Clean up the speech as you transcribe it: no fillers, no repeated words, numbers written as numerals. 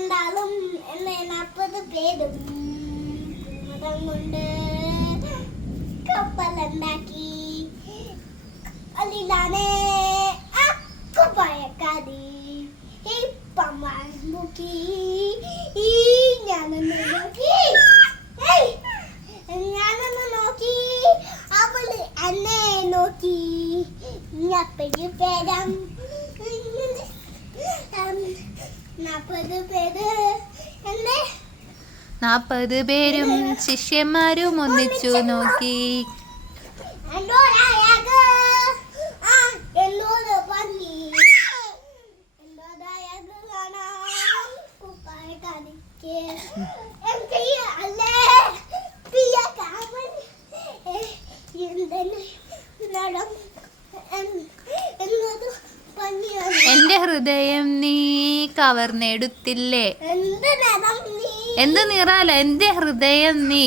എന്താളും എന്നെ 40 പേരും കുടുംബം കൊണ്ട് കപ്പലുണ്ടാക്കി അതിലാണേ അക്കുപായക്കാരി ഇപ്പം മുക്കി ഞാനൊന്ന് നോക്കി അവള് എന്നെ നോക്കി ഞപ്പഴ് പേരം 40 പേര് എന്നെ 40 പേരും ശിഷ്യന്മാരും ഒന്നിച്ചു നോക്കി. എന്റെ ഹൃദയം നീ കവർന്നെടുത്തില്ലേ. എന്ത് നിറാല എന്റെ ഹൃദയം നീ